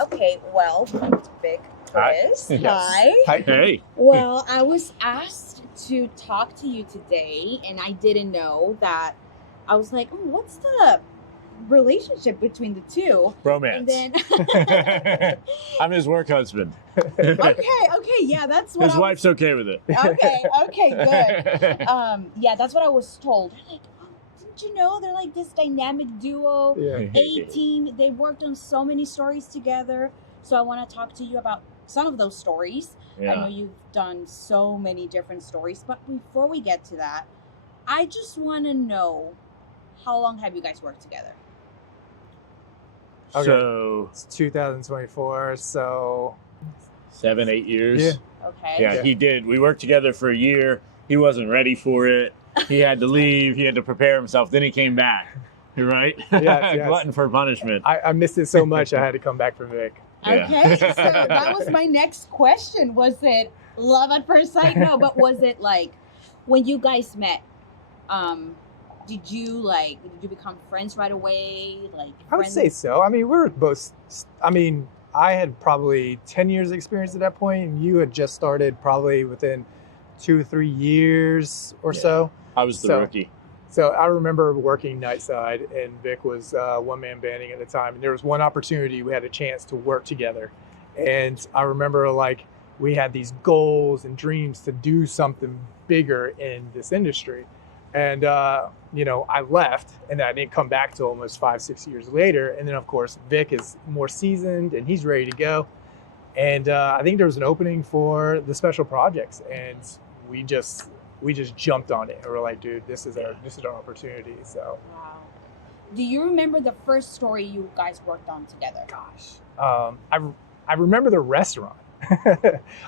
Okay, well, Vic, Chris. Yes. Hi. Hi. Hey. Well, I was asked to talk to you today, and I didn't know that. I was like, oh, what's the relationship between the two? Romance. And then, I'm his work husband. okay, yeah, that's what His wife's okay with it. Okay, good. Yeah, that's what I was told. They're like, oh, didn't you know they're like this dynamic duo? Yeah. A-team. They worked on so many stories together. So I want to talk to you about some of those stories. Yeah. I know you've done so many different stories, but before we get to that, I just want to know, how long have you guys worked together? Okay. So It's 2024, so 7-8 years. Yeah. Okay. Yeah, he did. We worked together for a year. He wasn't ready for it. He had to leave. He had to prepare himself. Then he came back. You're right. Yes. Glutton for punishment. I missed it so much I had to come back for Vic. Yeah. Okay, so that was my next question. Was it love at first sight? No, but was it like when you guys met? Did you become friends right away? Like I would say so. I mean, we were both. I had probably 10 years experience at that point, and you had just started probably within 2 or 3 years or so. I was the So- rookie. So I remember working night side, and Vic was one-man banding at the time. And there was one opportunity we had a chance to work together. And I remember we had these goals and dreams to do something bigger in this industry. And, I left, and I didn't come back till almost 5-6 years later. And then, of course, Vic is more seasoned, and he's ready to go. And I think there was an opening for the special projects, and we just jumped on it, and we're like, dude, this is our opportunity. So, Wow. Do you remember the first story you guys worked on together? gosh, I remember the restaurant.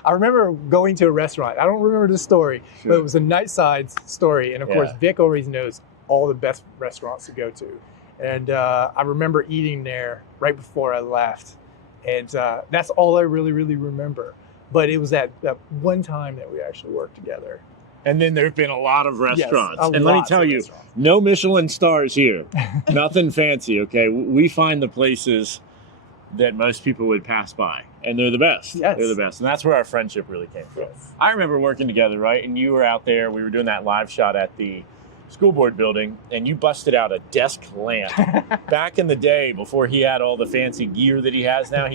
I remember going to a restaurant. I don't remember the story, but it was a night side story. And of course, Vic always knows all the best restaurants to go to. And I remember eating there right before I left. And that's all I really, really remember. But it was that one time that we actually worked together. And then there have been a lot of restaurants. Yes, and let me lots tell of you, restaurants. no Michelin stars here. Nothing fancy, okay? We find the places that most people would pass by. And they're the best. Yes. They're the best. And that's where our friendship really came from. Yes. I remember working together, right? And you were out there. We were doing that live shot at the school board building. And you busted out a desk lamp. Back in the day, before he had all the fancy gear that he has now,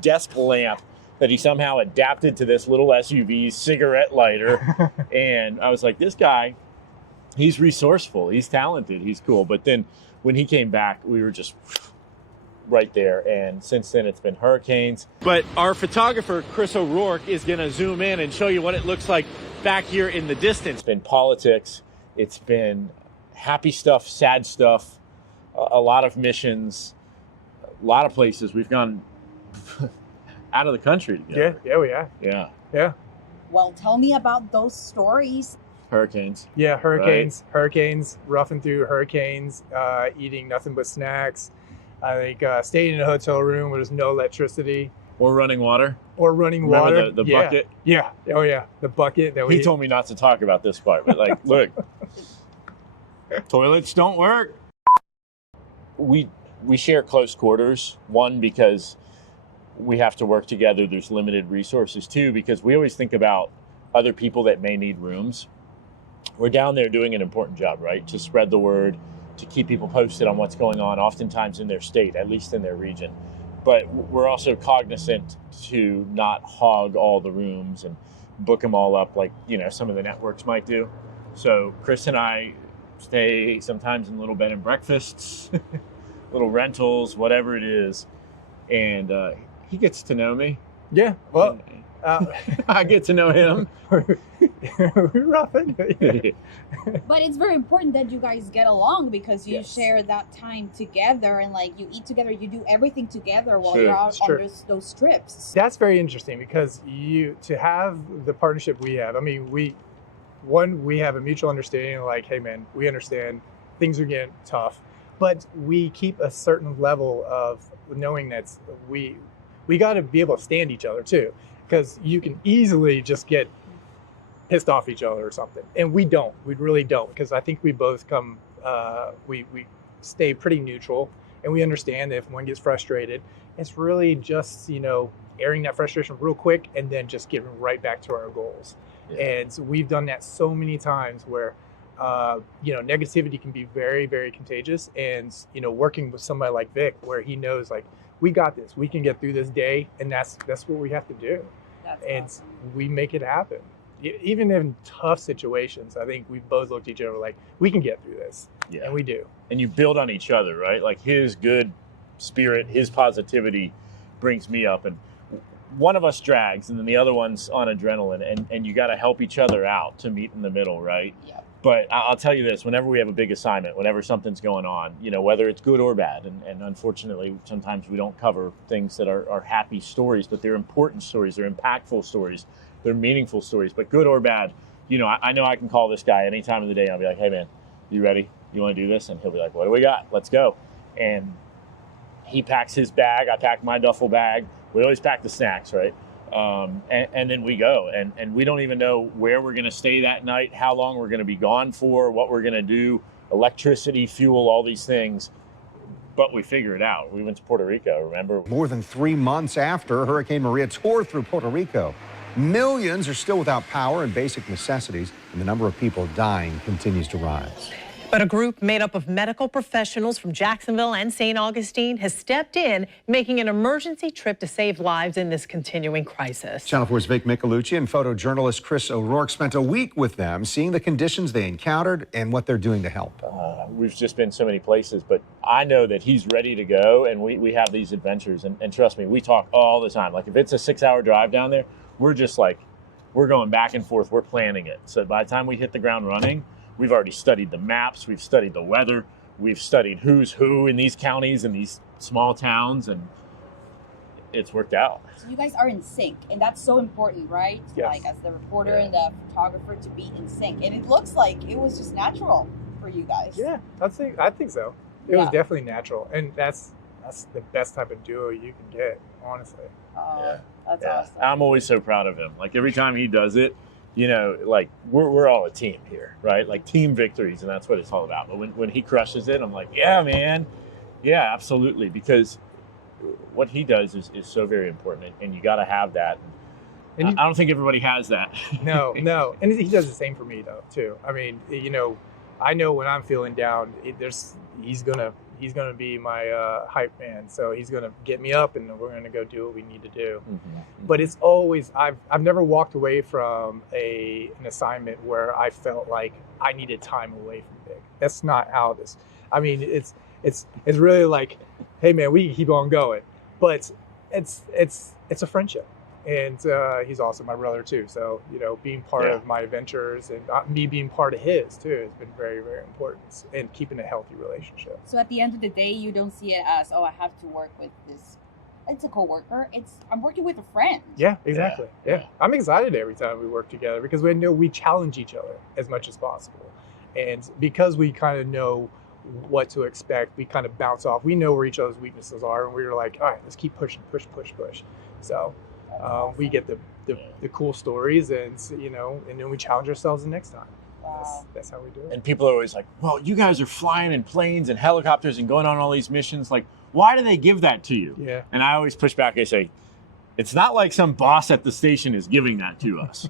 desk lamp that he somehow adapted to this little SUV cigarette lighter. And I was like, this guy, he's resourceful, he's talented, he's cool. But then when he came back, we were just right there. And since then, it's been hurricanes. But our photographer, Chris O'Rourke, is going to zoom in and show you what it looks like back here in the distance. It's been politics. It's been happy stuff, sad stuff, a lot of missions, a lot of places. We've gone out of the country together. Yeah. Well, tell me about those stories. Hurricanes. Yeah, hurricanes, roughing through hurricanes, eating nothing but snacks. I think staying in a hotel room where there's no electricity. Or running water. Remember Remember the bucket? Yeah. Oh, yeah. The bucket that He told me not to talk about this part, but look, toilets don't work. We share close quarters. One, because we have to work together. There's limited resources. Two, because we always think about other people that may need rooms. We're down there doing an important job, right? To spread the word, to keep people posted on what's going on, oftentimes in their state, at least in their region. But we're also cognizant to not hog all the rooms and book them all up like, some of the networks might do. So Chris and I stay sometimes in little bed and breakfasts, little rentals, whatever it is. And he gets to know me. Yeah. Well, I get to know him. we're roughing. But it's very important that you guys get along because you Yes. share that time together and you eat together, you do everything together while Sure. you're out It's on true. those trips. That's very interesting because to have the partnership we have, I mean, we have a mutual understanding hey man, we understand things are getting tough, but we keep a certain level of knowing that we got to be able to stand each other too, because you can easily just get pissed off each other or something. And we really don't, because I think we both we stay pretty neutral, and we understand that if one gets frustrated, it's really just, airing that frustration real quick and then just getting right back to our goals. Yeah. And we've done that so many times where, negativity can be very, very contagious. And, working with somebody like Vic, where he knows, like, we got this, we can get through this day, and that's what we have to do. That's And awesome. we make it happen. Even in tough situations, I think we both looked at each other like, we can get through this. Yeah. And we do. And you build on each other, right? Like his good spirit, his positivity brings me up, and one of us drags and then the other one's on adrenaline, and you got to help each other out to meet in the middle, right? Yeah. But I'll tell you this, whenever we have a big assignment, whenever something's going on, whether it's good or bad, and unfortunately sometimes we don't cover things that are happy stories, but they're important stories, they're impactful stories, they're meaningful stories, but good or bad, I know I can call this guy any time of the day and I'll be like, hey man, you ready? You want to do this? And he'll be like, what do we got? Let's go. And he packs his bag, I pack my duffel bag. We always pack the snacks, right? And then we go, and we don't even know where we're going to stay that night, how long we're going to be gone for, what we're going to do, electricity, fuel, all these things. But we figure it out. We went to Puerto Rico, remember? More than 3 months after Hurricane Maria tore through Puerto Rico, millions are still without power and basic necessities, and the number of people dying continues to rise. But a group made up of medical professionals from Jacksonville and St. Augustine has stepped in, making an emergency trip to save lives in this continuing crisis. Channel 4's Vic Micolucci and photojournalist Chris O'Rourke spent a week with them, seeing the conditions they encountered and what they're doing to help. We've just been so many places, but I know that he's ready to go, and we have these adventures, and trust me, we talk all the time. Like if it's a 6-hour drive down there, we're just like, we're going back and forth, we're planning it. So by the time we hit the ground running, we've already studied the maps, we've studied the weather, we've studied who's who in these counties and these small towns, and it's worked out. So you guys are in sync, and that's so important, right? Yes. Like as the reporter and the photographer to be in sync. And it looks like it was just natural for you guys. Yeah, I think so. It was definitely natural. And that's the best type of duo you can get, honestly. Oh, that's Yeah. awesome. I'm always so proud of him. Like every time he does it, like we're all a team here, right? Like team victories, and that's what it's all about. But when he crushes it, I'm like, yeah, man. Yeah, absolutely. Because what he does is so very important, and you got to have that. And I don't think everybody has that. No. And he does the same for me, though, too. I mean, I know when I'm feeling down, he's gonna be my hype man. So he's gonna get me up, and we're gonna go do what we need to do. Mm-hmm. But it's always I've never walked away from an assignment where I felt like I needed time away from Vic. That's not how this. I mean, it's really like, hey man, we can keep on going. But it's a friendship. And he's also my brother too. So, being part of my adventures and me being part of his too has been very, very important, and keeping a healthy relationship. So at the end of the day, you don't see it as, oh, I have to work with this. It's a coworker. I'm working with a friend. Yeah, exactly. Yeah. I'm excited every time we work together because we know we challenge each other as much as possible. And because we kind of know what to expect, we kind of bounce off. We know where each other's weaknesses are, and we're like, all right, let's keep pushing, push. So we get the cool stories, and then we challenge ourselves the next time. Wow. That's how we do it. And people are always like, well, you guys are flying in planes and helicopters and going on all these missions. Like, why do they give that to you? Yeah. And I always push back. I say, it's not like some boss at the station is giving that to us.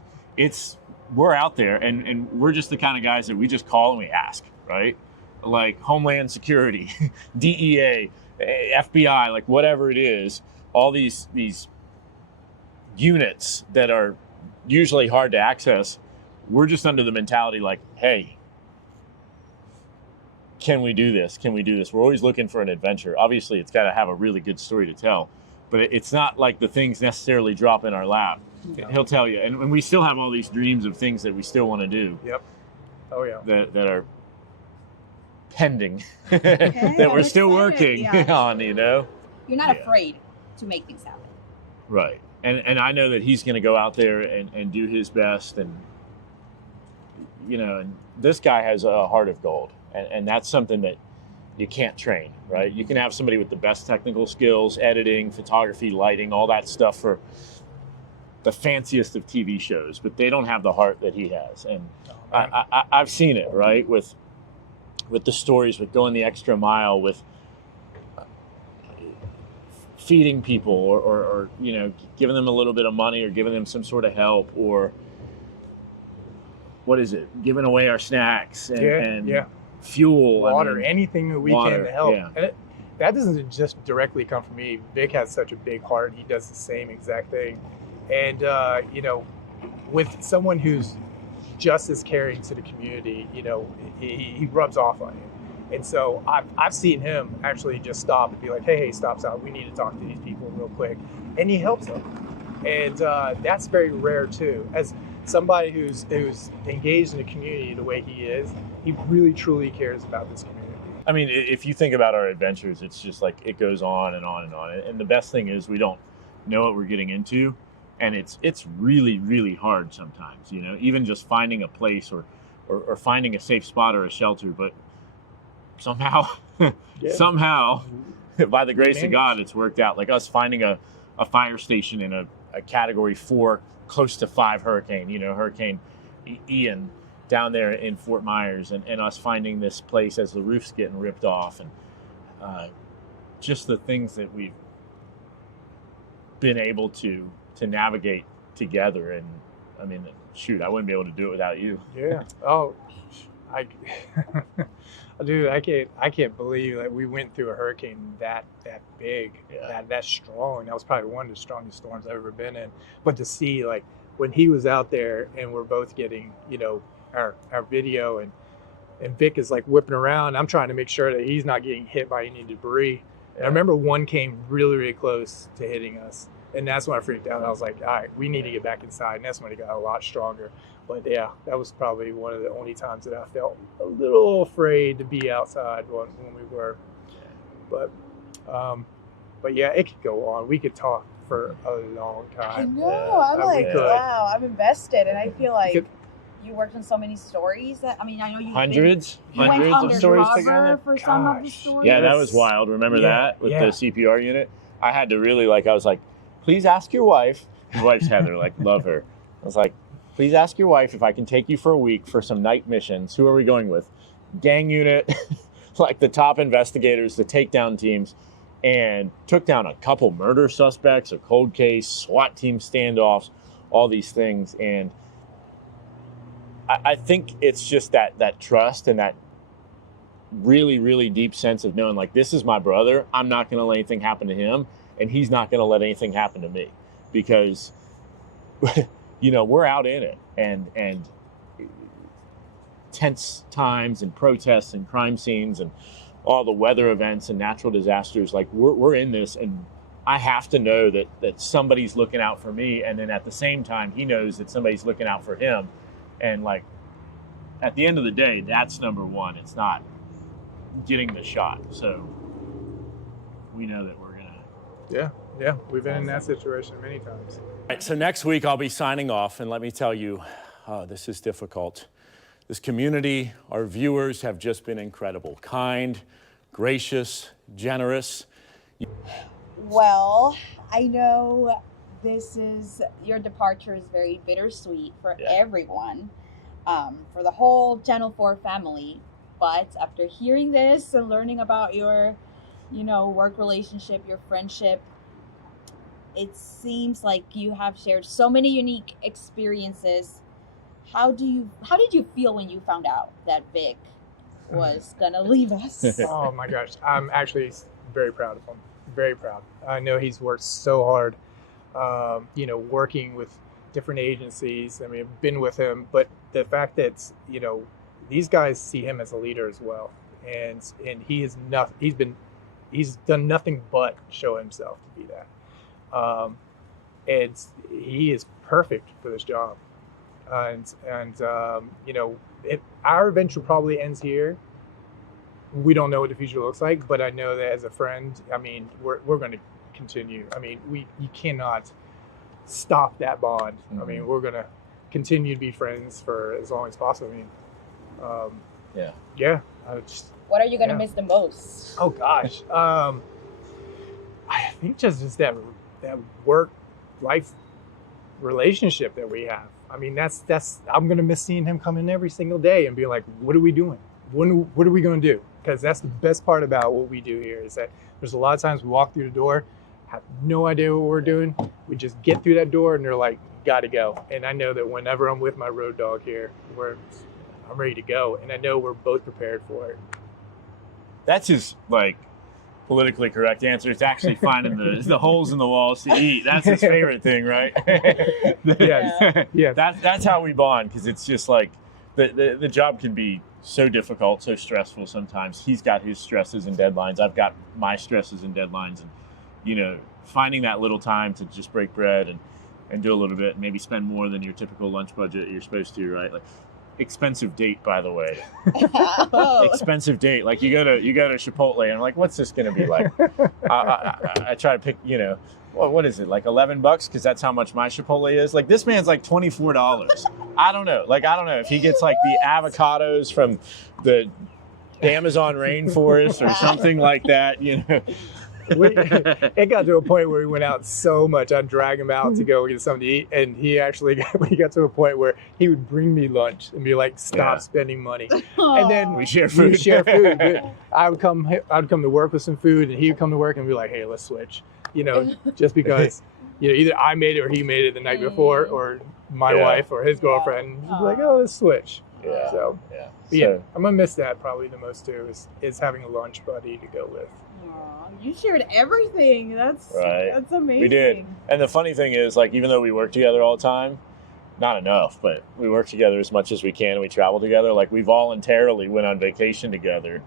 We're out there, and we're just the kind of guys that we just call and we ask, right? Like Homeland Security, DEA, FBI, like whatever it is, all these units that are usually hard to access, we're just under the mentality like, hey, can we do this? Can we do this? We're always looking for an adventure. Obviously, it's got to have a really good story to tell, but it's not like the things necessarily drop in our lap. Yeah. He'll tell you. And we still have all these dreams of things that we still want to do. Yep. Oh, yeah. That are pending, that we're still working on, You're not afraid to make things happen. Right. And I know that he's going to go out there and do his best. And, and this guy has a heart of gold. And that's something that you can't train, right? You can have somebody with the best technical skills, editing, photography, lighting, all that stuff for the fanciest of TV shows, but they don't have the heart that he has. And I've seen it, right? With the stories, with going the extra mile, with feeding people or you know, giving them a little bit of money or giving them some sort of help, or what is it, giving away our snacks and fuel, water, anything that we can to help. Yeah. And that doesn't just directly come from me. Vic has such a big heart. He does the same exact thing. And, you know, with someone who's just as caring to the community, you know, he rubs off on you. And so I've seen him actually just stop and be like, hey, stop, we need to talk to these people real quick. And he helps them. And that's very rare too. As somebody who's engaged in the community the way he is, he really truly cares about this community. I mean, if you think about our adventures, it's just like it goes on and on and on. And the best thing is we don't know what we're getting into. And it's really, really hard sometimes, you know, even just finding a place or finding a safe spot or a shelter. But somehow, somehow, by the grace of God, it's worked out. Like us finding a fire station in a Category 4, close to 5 hurricane, you know, Hurricane Ian down there in Fort Myers, and us finding this place as the roof's getting ripped off, and just the things that we've been able to navigate together. And I mean, shoot, I wouldn't be able to do it without you. Yeah. Oh, dude, I can't believe that we went through a hurricane that big, that strong. That was probably one of the strongest storms I've ever been in. But to see, like, when he was out there and we're both getting, you know, our video, and Vic is like whipping around, I'm trying to make sure that he's not getting hit by any debris. And I remember one came really, really close to hitting us. And that's when I freaked out. I was like, all right, we need to get back inside. And that's when it got a lot stronger. But yeah, that was probably one of the only times that I felt a little afraid to be outside when we were. But yeah, it could go on. We could talk for a long time. I know. I'm like, wow, I'm invested. And I feel like you worked on so many stories that, I mean, I know you hundreds of stories together for some of the stories. Yeah, that was wild. Remember that with the CPR unit? I had to really, like, I was like, please ask your wife. His wife's Heather, like, love her. I was like, please ask your wife if I can take you for a week for some night missions. Who are we going with? Gang unit, like the top investigators, the takedown teams, and took down a couple murder suspects, a cold case, SWAT team standoffs, all these things. And I think it's just that trust and that really, really deep sense of knowing, like, this is my brother. I'm not going to let anything happen to him, and he's not going to let anything happen to me, because you know, we're out in it, and tense times and protests and crime scenes and all the weather events and natural disasters. Like, we're in this, and I have to know that somebody's looking out for me, and then at the same time he knows that somebody's looking out for him. And, like, at the end of the day, that's number one. It's not getting the shot. So we know that we're gonna we've been in that situation many times. All right, so next week I'll be signing off, and let me tell you, this is difficult. This community, our viewers, have just been incredible. Kind, gracious, generous. Well, I know your departure is very bittersweet for everyone, for the whole Channel 4 family. But after hearing this and learning about your, you know, work relationship, your friendship, it seems like you have shared so many unique experiences. How did you feel when you found out that Vic was gonna leave us? Oh my gosh, I'm actually very proud of him. Very proud. I know he's worked so hard, you know, working with different agencies. I mean, I've been with him, but the fact that, you know, these guys see him as a leader as well, and he's done nothing but show himself to be that. And he is perfect for this job. And you know, our adventure probably ends here. We don't know what the future looks like, but I know that as a friend, I mean, we're going to continue. I mean, you cannot stop that bond. Mm-hmm. I mean, we're going to continue to be friends for as long as possible. I mean, what are you going to miss the most? Oh gosh. I think just that work-life relationship that we have. I mean, that's I'm going to miss seeing him come in every single day and be like, what are we doing? What are we going to do? Because that's the best part about what we do here, is that there's a lot of times we walk through the door have no idea what we're doing. We just get through that door and they're like, gotta go. And I know that whenever I'm with my road dog here, I'm ready to go. And I know we're both prepared for it. That's his like politically correct answer. It's actually finding the holes in the walls to eat. That's his favorite thing, right? Yes. Yes. That's how we bond, because it's just like the job can be so difficult, so stressful sometimes. He's got his stresses and deadlines. I've got my stresses and deadlines, and finding that little time to just break bread and do a little bit, and maybe spend more than your typical lunch budget you're supposed to, right? Like, expensive date, by the way. Expensive date. Like you go to Chipotle, and I'm like, what's this going to be like? I try to pick, what is it, like $11? Because that's how much my Chipotle is. Like, this man's like $24. I don't know. Like, I don't know if he gets like the avocados from the Amazon rainforest or something like that. It got to a point where we went out so much. I'd drag him out to go get something to eat, and he got to a point where he would bring me lunch and be like, "Stop spending money." And then we share food. I would come to work with some food, and he would come to work and be like, "Hey, let's switch." Just because either I made it or he made it the night before, or my wife or his girlfriend. He'd be like, "Oh, let's switch." Yeah. So I'm gonna miss that probably the most too. Is having a lunch buddy to go with. You shared everything. That's amazing. We did. And the funny thing is, like, even though we work together all the time, not enough, but we work together as much as we can, and we travel together. Like, we voluntarily went on vacation together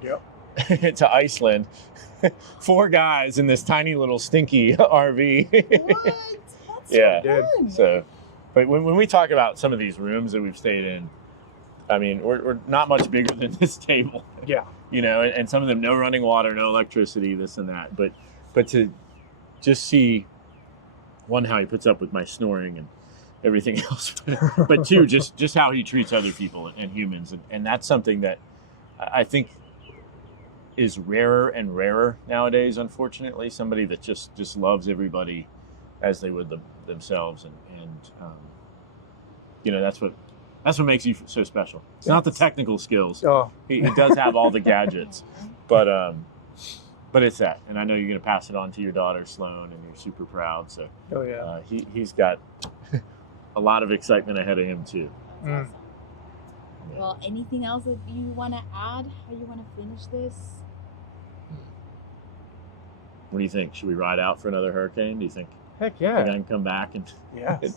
to Iceland. 4 guys in this tiny little stinky RV. What? That's so fun. So, but when we talk about some of these rooms that we've stayed in, I mean, we're not much bigger than this table. Yeah. And some of them, no running water, no electricity, this and that. But to just see, one, how he puts up with my snoring and everything else, but 2, just how he treats other people and humans. And that's something that I think is rarer and rarer nowadays, unfortunately. Somebody that just loves everybody as they would themselves. That's what makes you so special. It's not the technical skills. Oh. He does have all the gadgets, but it's that. And I know you're going to pass it on to your daughter, Sloan, and you're super proud. So he's got a lot of excitement ahead of him too. That's awesome. Well, anything else that you want to add? How you want to finish this? What do you think? Should we ride out for another hurricane? Do you think? Heck yeah. And then come back and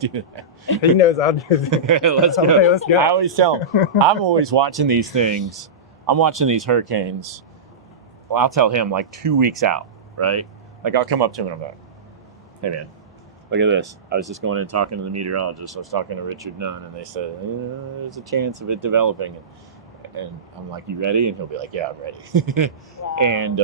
do that. He knows I'll do that. Let's go. Let's go. I always tell him, I'm always watching these things. I'm watching these hurricanes. Well, I'll tell him like 2 weeks out, right? Like, I'll come up to him and I'm like, "Hey man, look at this. I was just going in and talking to the meteorologist. I was talking to Richard Nunn, and they said, there's a chance of it developing. And I'm like, you ready? And he'll be like, yeah, I'm ready. Wow. And,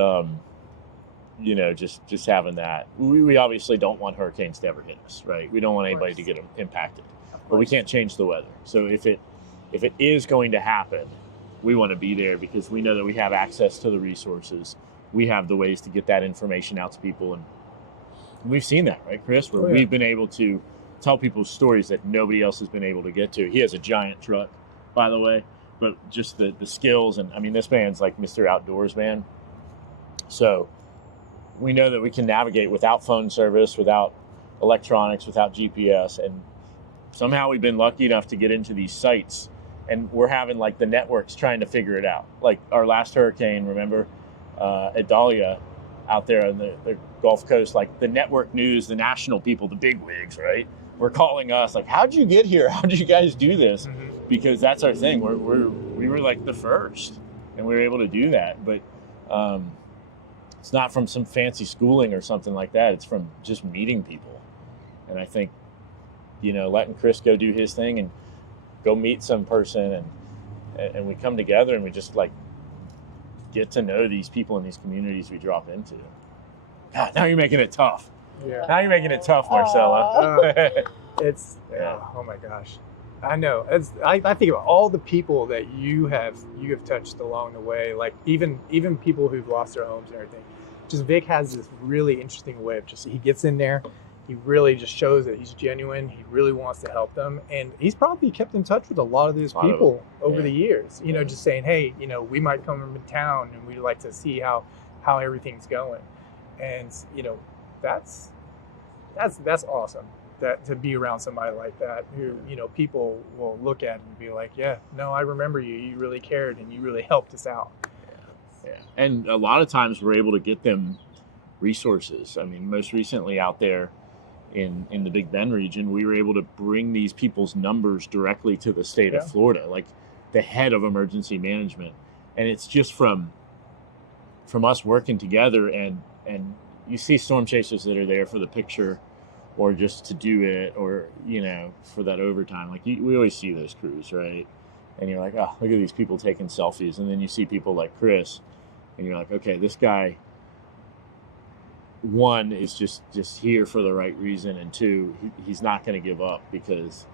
just having that. We obviously don't want hurricanes to ever hit us, right? We don't want anybody to get impacted. But we can't change the weather. So if it is going to happen, we want to be there because we know that we have access to the resources. We have the ways to get that information out to people. And we've seen that, right, Chris? Where we've been able to tell people stories that nobody else has been able to get to. He has a giant truck, by the way, but just the skills. And I mean, this man's like Mr. Outdoors, man. So we know that we can navigate without phone service, without electronics, without GPS. And somehow we've been lucky enough to get into these sites, and we're having like the networks trying to figure it out. Like our last hurricane, remember, at Dahlia out there on the Gulf Coast, like the network news, the national people, the big wigs, right? We're calling us like, how'd you get here? How did you guys do this? Mm-hmm. Because that's our thing. We were like the first, and we were able to do that. But it's not from some fancy schooling or something like that. It's from just meeting people. And I think, letting Chris go do his thing and go meet some person, and we come together and we just like get to know these people in these communities we drop into. God, now you're making it tough. Yeah. Now you're making it tough, Marcella. Oh my gosh. I know. I think about all the people that you have touched along the way, like even people who've lost their homes and everything. Just Vic has this really interesting way of he gets in there, he really just shows that he's genuine, he really wants to help them, and he's probably kept in touch with a lot of those people over the years, just saying, hey, we might come from town and we'd like to see how everything's going. And, that's awesome. That to be around somebody like that who, you know, people will look at and be like, yeah, no, I remember you. You really cared and you really helped us out. Yeah. And a lot of times we're able to get them resources. I mean, most recently out there in the Big Bend region, we were able to bring these people's numbers directly to the state of Florida, like the head of emergency management. And it's just from us working together, and you see storm chasers that are there for the picture or just to do it, or, you know, for that overtime. Like we always see those crews, right? And you're like, oh, look at these people taking selfies. And then you see people like Chris and you're like, okay, this guy, one, is just here for the right reason, and two, he's not going to give up because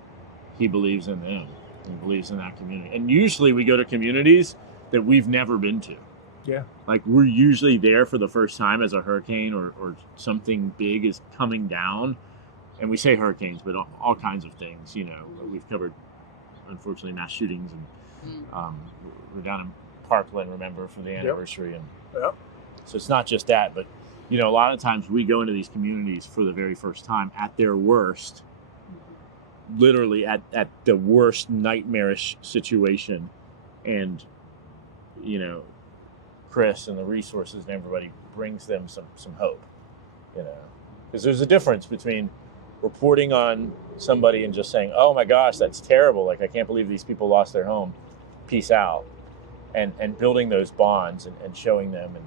he believes in them. He believes in that community. And usually we go to communities that we've never been to. Yeah. Like we're usually there for the first time as a hurricane or something big is coming down. And we say hurricanes, but all kinds of things. You know, we've covered, unfortunately, mass shootings, and we're down in Parkland, remember, for the anniversary. And so it's not just that, but, you know, a lot of times we go into these communities for the very first time at their worst, literally at the worst nightmarish situation. And, you know, Chris and the resources and everybody brings them some hope, you know, because there's a difference between reporting on somebody and just saying, oh my gosh, that's terrible. Like, I can't believe these people lost their home. Peace out. And building those bonds and showing them. And,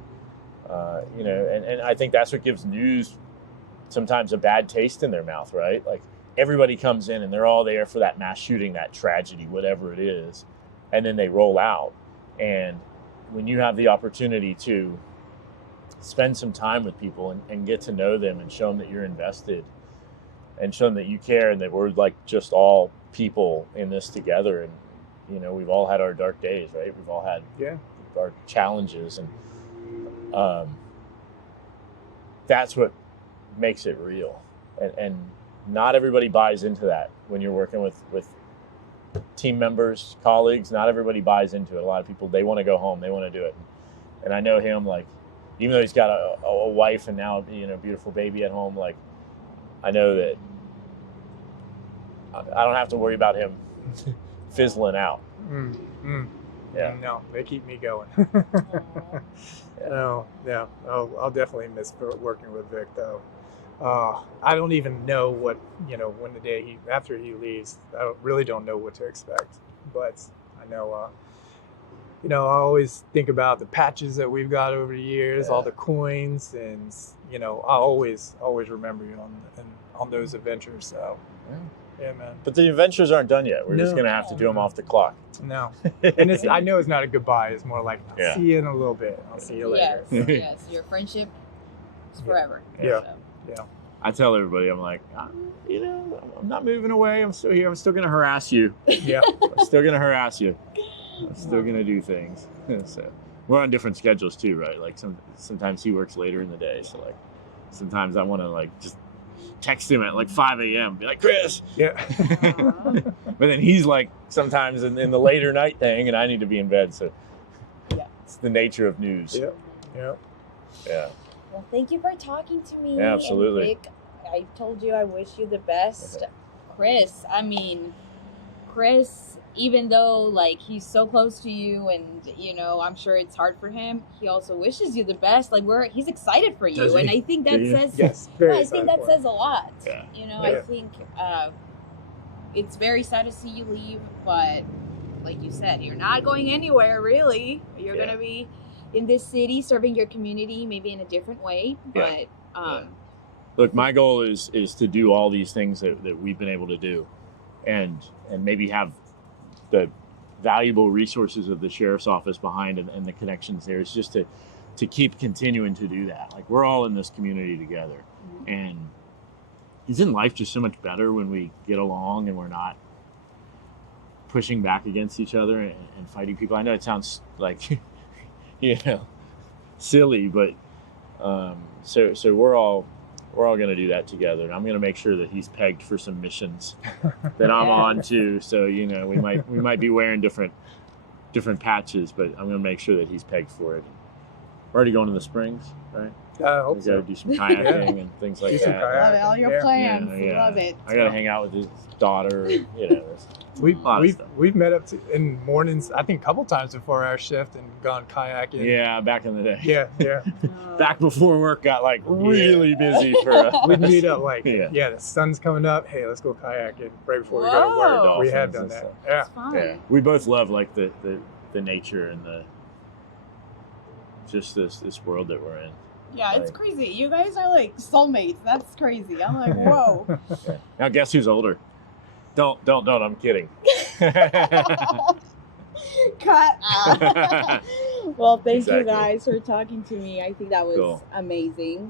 you know, and I think that's what gives news sometimes a bad taste in their mouth, right? Like everybody comes in and they're all there for that mass shooting, that tragedy, whatever it is. And then they roll out. And when you have the opportunity to spend some time with people and get to know them and show them that you're invested and show them that you care and that we're like just all people in this together. And, you know, we've all had our dark days, right? We've all had our challenges, and that's what makes it real. And not everybody buys into that when you're working with team members, colleagues. Not everybody buys into it. A lot of people, they want to go home, they want to do it. And I know him, like, even though he's got a wife and now, you know, a beautiful baby at home, like, I know that I don't have to worry about him fizzling out. Yeah. No, they keep me going. No, yeah, I'll definitely miss working with Vic, though. I don't even know what, you know, when the day after he leaves, I really don't know what to expect. But I know, you know, I always think about the patches that we've got over the years, all the coins, and, you know, I always remember you on those adventures. So, yeah, man. But the adventures aren't done yet. We're just going to have to do them off the clock. No. And I know it's not a goodbye. It's more like, I'll see you in a little bit. I'll see you later. Yes. Your friendship is forever. Yeah. So. Yeah. I tell everybody, I'm like, you know, I'm not moving away. I'm still here. I'm still going to harass you. Yeah. I'm still going to harass you. I'm still going to do things. So we're on different schedules too, right? Like sometimes he works later in the day. So like sometimes I want to like just text him at like 5 a.m. Be like, Chris. Yeah. But then he's like sometimes in the later night thing and I need to be in bed. So it's the nature of news. Yeah. Well, thank you for talking to me. Yeah, absolutely. And Vic, I told you I wish you the best. Chris, even though like he's so close to you and, you know, I'm sure it's hard for him, he also wishes you the best. Like he's excited for you. And I think that says says a lot. Yeah. You know, I think it's very sad to see you leave, but like you said, you're not going anywhere really. You're going to be in this city serving your community maybe in a different way, but look, my goal is to do all these things that we've been able to do and maybe have the valuable resources of the sheriff's office behind and the connections there. Is just to keep continuing to do that. Like we're all in this community together, and isn't life just so much better when we get along and we're not pushing back against each other and fighting people? I know it sounds like you know, silly, but so we're all going to do that together. And I'm going to make sure that he's pegged for some missions that I'm on too. So, you know, we might be wearing different patches, but I'm going to make sure that he's pegged for it. We're already going to the Springs, right? I hope We so. gotta do some kayaking and things like Do some that. kayaking. Love it. All your Yeah. plans. Yeah. Love it. I gotta hang out with his daughter. You know, there's a lot of stuff. We've met up in mornings, I think a couple times before our shift and gone kayaking. Yeah, back in the day. Yeah. Back before work got like really busy for us. We'd meet up like, Yeah. the sun's coming up. Hey, let's go kayaking right before we go to work. Whoa. We have Dolphins done and that. stuff. Yeah. It's fun. Yeah, we both love like the nature and the just this world that we're in. Yeah, it's Right. crazy. You guys are like soulmates. That's crazy. I'm like, whoa. Now guess who's older? Don't. I'm kidding. Cut out. Well, thank you Exactly. guys for talking to me. I think that was Cool. amazing.